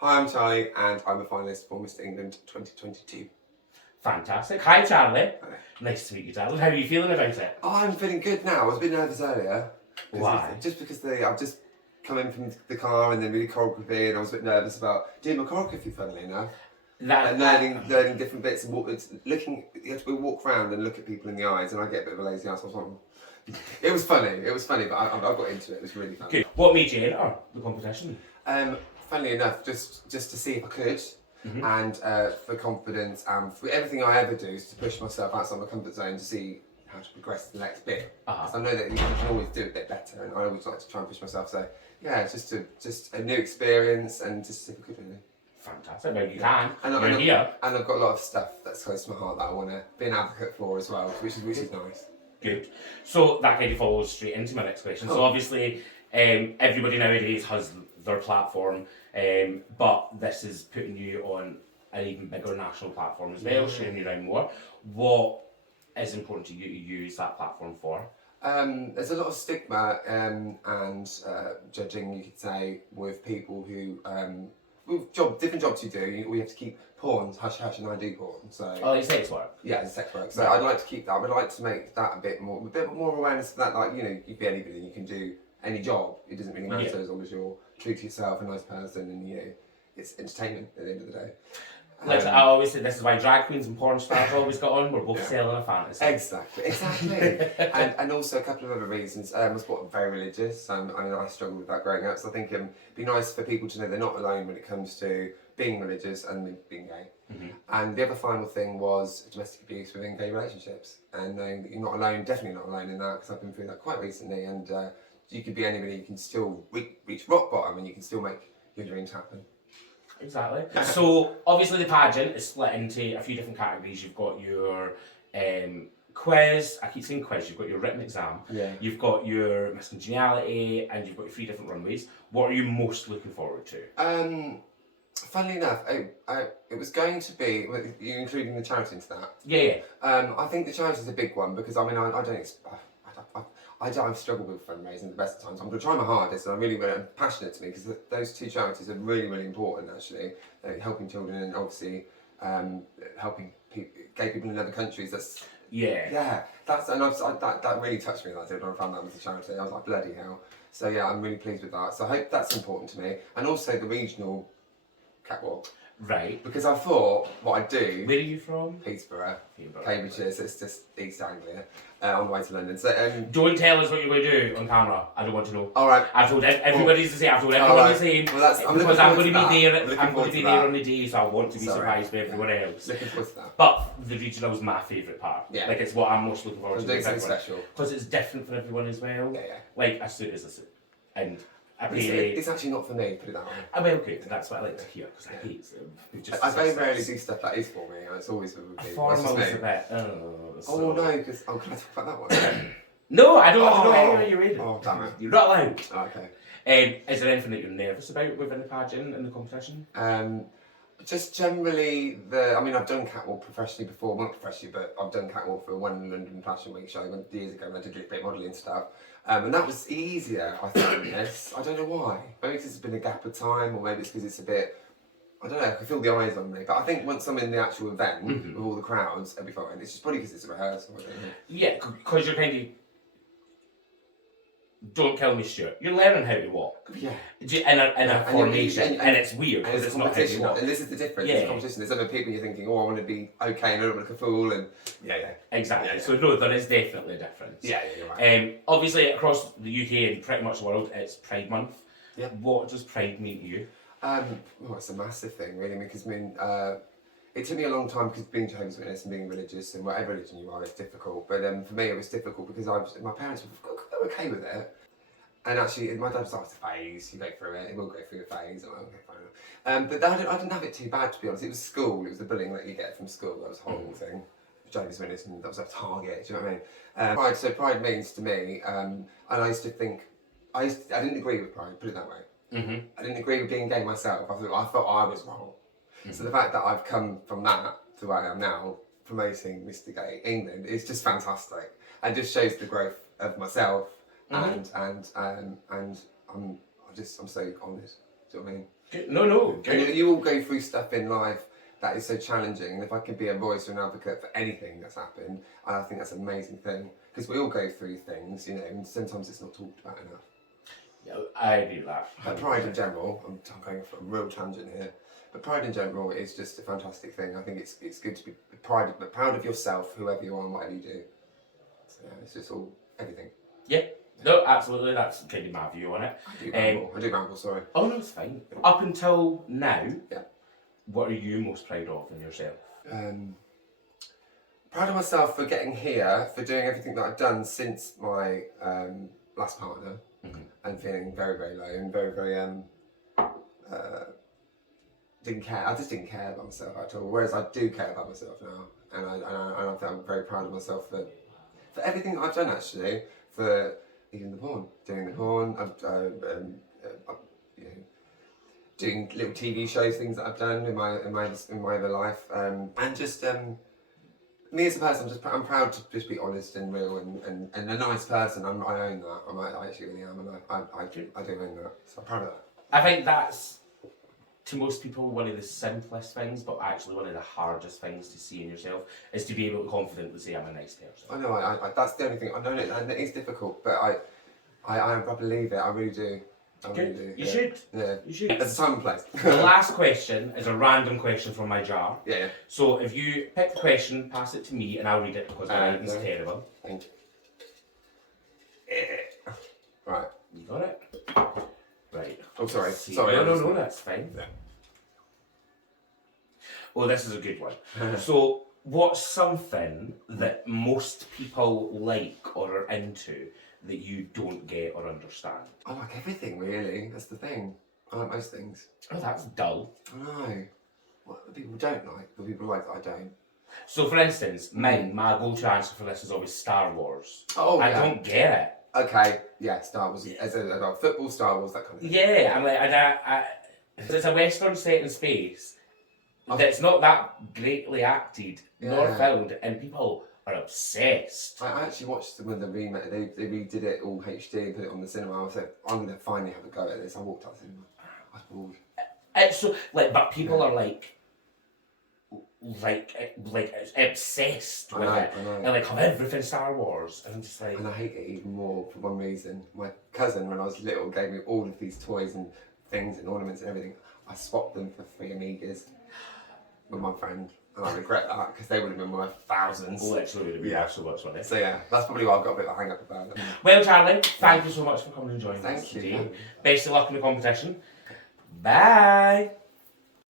Hi, I'm Charlie, and I'm a finalist for Mr. England 2022. Fantastic. Hi, Charlie. Nice to meet you, Charlie. How are you feeling about it? Oh, I'm feeling good now. I was a bit nervous earlier. Why? Just because I've just come in from the car and then really choreography, and I was a bit nervous about doing my choreography, funnily enough. And learning different bits and you have to walk around and look at people in the eyes, and I get a bit of a lazy ass. It was funny, but I got into it. It was really fun. Good. What made you enter the competition? Funnily enough, just to see if I could, and for confidence, and for everything I ever do is to push myself outside my comfort zone to see how to progress to the next bit. Because I know that you can always do a bit better, and I always like to try and push myself. So yeah, it's just a new experience, and just see if I could really. Fantastic. Well, you can. And here. And I've got a lot of stuff that's close to my heart that I want to be an advocate for as well, which is nice. Good. So that kind of follows straight into my next question. So obviously, everybody nowadays has their platform, but this is putting you on an even bigger national platform as well, sharing you around more. What is important to you to use that platform for? There's a lot of stigma and judging, you could say, with people who with different jobs you do. We have to keep porn hush hush, and I do porn. So it's sex work. Yeah, it's sex work. So I'd like to keep that. I would like to make that a bit more awareness of that. Like, you can be anybody, you can do any job. It doesn't really matter as long as you're true to yourself, a nice person, and it's entertainment at the end of the day. Like I always say, this is why drag queens and porn stars always got on. We're both selling a fantasy. Exactly. and also a couple of other reasons. I was very religious. I struggled with that growing up. So I think it'd be nice for people to know they're not alone when it comes to being religious and being gay. And the other final thing was domestic abuse within gay relationships, and knowing that you're not alone. Definitely not alone in that, because I've been through that quite recently. And you could be anybody. You can still reach rock bottom, and you can still make your dreams happen. Exactly. So obviously the pageant is split into a few different categories. You've got your quiz. I keep saying quiz. You've got your written exam. Yeah. You've got your Miss Congeniality, and you've got your 3 different runways. What are you most looking forward to? Funnily enough, it was going to be. You're including the charity into that. Yeah. I think the charity is a big one because I've struggled with fundraising the best of times. I'm going to try my hardest, and I'm really passionate to me because those 2 charities are really, really important actually. Helping children and obviously helping gay people in other countries. That really touched me. That did when I found that was a charity. I was like, bloody hell. So yeah, I'm really pleased with that. So I hope that's important to me, and also the regional catwalk. Right. Because I thought what I'd do. Where are you from? Peterborough, Cambridgeshire, so it's just East Anglia, on the way to London. So don't tell us what you're going to do on camera. I don't want to know. All right. I've told everybody to say. I've told everyone the same. Well, because I'm going to be there. I'm going to be there on the day, so I want to be surprised by everyone else. Looking forward to that. But the regional was my favourite part. Yeah. Like it's what I'm most looking forward to. Doing something special. Because it's different for everyone as well. Yeah. Like a suit is a suit, and it's actually not for me, put it that way. Well, good. That's what I like to hear because I hate them. I very rarely do stuff that is for me. It's always for me. Formal is a bit. Oh no, because can I talk about that one? No, I don't want to know anywhere you're in. Oh damn it! You're not allowed. Oh, okay. Is there anything that you're nervous about within the pageant and the competition? Just generally, I've done catwalk professionally before, well, not professionally, but I've done catwalk for one London Fashion Week show years ago when I did a bit of modelling stuff. And that was easier, I think, this. I don't know why. Maybe because it's been a gap of time, or maybe it's because it's a bit, I don't know, I can feel the eyes on me. But I think once I'm in the actual event with all the crowds, it'll be fine. It's just probably because it's a rehearsal, I don't know. Yeah, because you're kind of, don't kill me, Stuart. You're learning how to walk. Yeah. In a formation, and it's weird because it's not how you walk. And this is the difference. It's a competition. There's other people you're thinking, oh, I want to be okay and I don't want to look a fool. And exactly. Yeah. So no, there is definitely a difference. Yeah, you're right. Obviously, across the UK and pretty much the world, it's Pride Month. Yeah. What does Pride mean to you? It's a massive thing, really, because it took me a long time because being Jehovah's Witness and being religious and whatever religion you are, it's difficult. But for me, it was difficult because my parents were okay with it. And actually, my dad was like, it's a phase, you go through it, we'll go through a phase. I'm like, okay, fine. But I didn't have it too bad, to be honest. It was school, it was the bullying that you get from school, that was a horrible thing. Jehovah's Witness, and that was a target, do you know what I mean? Pride means to me, and I used to think, I didn't agree with Pride, put it that way. I didn't agree with being gay myself, I thought I was wrong. So the fact that I've come from that to where I am now, promoting Mr. Gay England, is just fantastic. And just shows the growth of myself. And I'm so honoured. Do you know what I mean? Good. No, And good. you all go through stuff in life that is so challenging, and if I can be a voice or an advocate for anything that's happened, I think that's an amazing thing. Because we all go through things, you know, and sometimes it's not talked about enough. Yeah, I agree with that. But pride in general, I'm going for a real tangent here, but pride in general is just a fantastic thing. I think it's good to be proud of yourself, whoever you are and whatever you do. So yeah, it's just all, everything. Yeah. No, absolutely. That's kind of my view on it. I do ramble, sorry. Oh no, it's fine. Up until now, Yeah. what are you most proud of in yourself? Proud of myself for getting here, for doing everything that I've done since my last partner, and feeling very, very low and very, very didn't care. I just didn't care about myself at all. Whereas I do care about myself now, and I feel I'm very proud of myself for everything that I've done actually. For even the porn, doing the porn, you know, doing little TV shows, things that I've done in my other life, and just me as a person, I'm proud to just be honest and real and a nice person. I own that. I actually really am, and I do own that. So I'm proud of that. I think that's, to most people, one of the simplest things, but actually one of the hardest things to see in yourself is to be able to confidently say, I'm a nice person. I know, I that's the only thing. I know it, and it is difficult, but I believe it. I really do. I really do. You should. Yeah. You should. There's a time and place. The last question is a random question from my jar. Yeah. So if you pick the question, pass it to me, and I'll read it because my writing's no. terrible. Thank you. Yeah. Right. You got it? Right. Oh, sorry. See. Sorry. No, that's fine. Yeah. Oh, this is a good one. So, what's something that most people like or are into that you don't get or understand? I like everything, really. That's the thing. I like most things. Oh, that's dull. I know. What the people don't like, the people like that I don't. So, for instance, my go-to answer for this is always Star Wars. Oh, I yeah. don't get it. Okay, yeah, Star Wars. About football, Star Wars, that kind of thing. Yeah, I'm like, it's a Western set in space that's not that greatly acted nor filmed, and people are obsessed. I actually watched them when they redid it all HD and put it on the cinema. I said, I'm going to finally have a go at this. I walked out the cinema. I was bored. It's so, like, but people are like obsessed with it. I know. And like have everything Star Wars, and I'm just like. And I hate it even more for one reason. My cousin, when I was little, gave me all of these toys and things and ornaments and everything. I swapped them for 3 Amigas with my friend, and I regret that because they would have been worth thousands. Literally would have been so much money. So yeah, that's probably why I've got a bit of a hang up about it. Well, Charlie, thank you so much for coming and joining us Thank you. today. Best of luck in the competition. Bye.